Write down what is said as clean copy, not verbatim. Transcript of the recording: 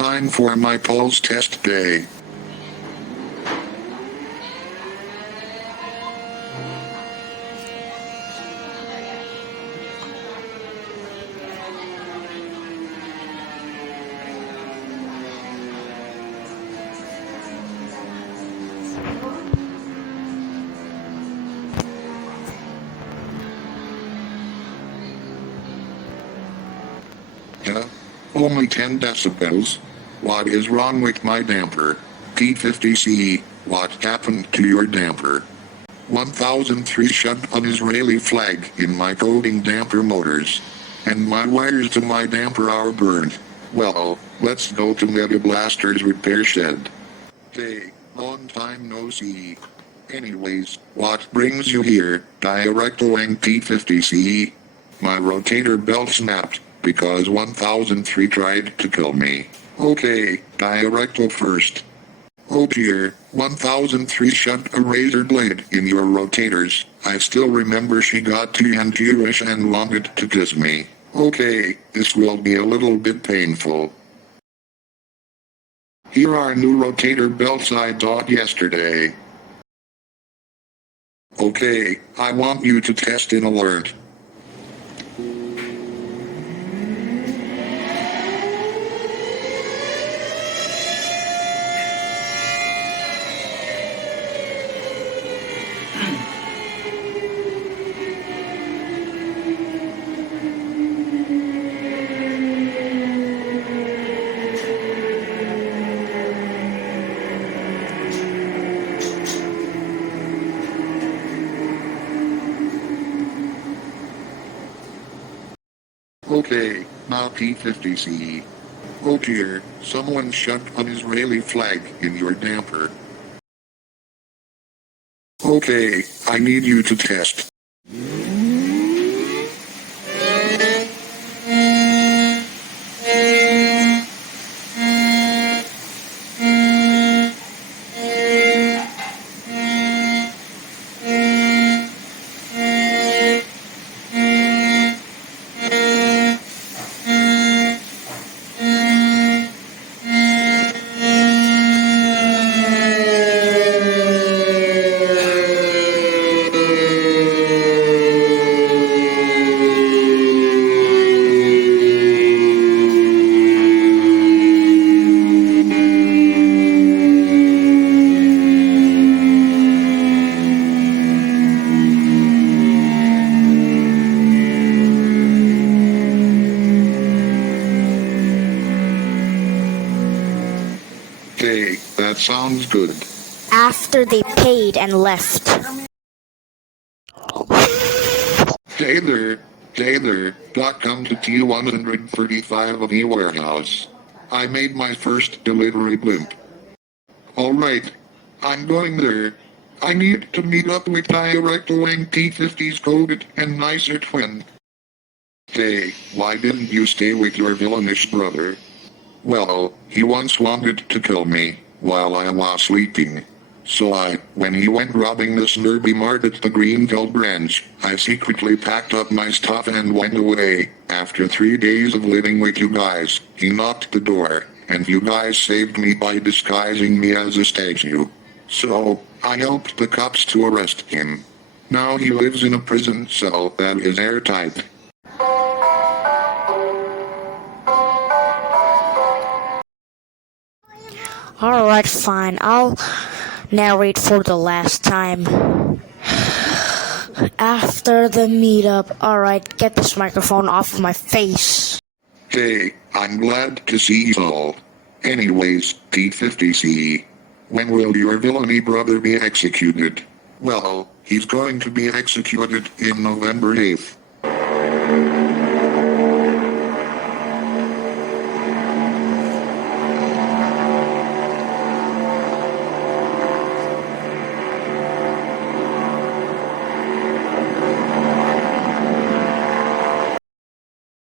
time for my pulse test day. Yeah? Only 10 decibels? What is wrong with my damper? P-50C, what happened to your damper? 1003 shoved an Israeli flag in my coding damper motors. And my wires to my damper are burned. Well, let's go to Mega Blaster's repair shed. Hey, long time no see. Anyways, what brings you here, Directo and P-50C? My rotator belt snapped, because 1003 tried to kill me. Okay, Directo first. Oh dear, 1003 shoved a razor blade in your rotators. I still remember she got too Jewish and wanted to kiss me. Okay, this will be a little bit painful. Here are new rotator belts I bought yesterday. Okay, I want you to test in alert. Okay, now P-50C. Oh dear, someone shoved an Israeli flag in your damper. Okay, I need you to test. Okay, that sounds good. After they paid and left. Taylor, come to T135 of the warehouse. I made my first delivery blimp. Alright, I'm going there. I need to meet up with Directo and P-50's coded and nicer twin. Hey, why didn't you stay with your villainish brother? Well, he once wanted to kill me, while I was sleeping. So when he went robbing the Slurpee Mart at the Greenville branch, I secretly packed up my stuff and went away. After 3 days of living with you guys, he knocked the door, and you guys saved me by disguising me as a statue. So, I helped the cops to arrest him. Now he lives in a prison cell that is airtight. Alright, fine. I'll narrate for the last time. After the meetup, alright, get this microphone off of my face. Hey, I'm glad to see you all. Anyways, P-50C. When will your villainy brother be executed? Well, he's going to be executed in November 8th.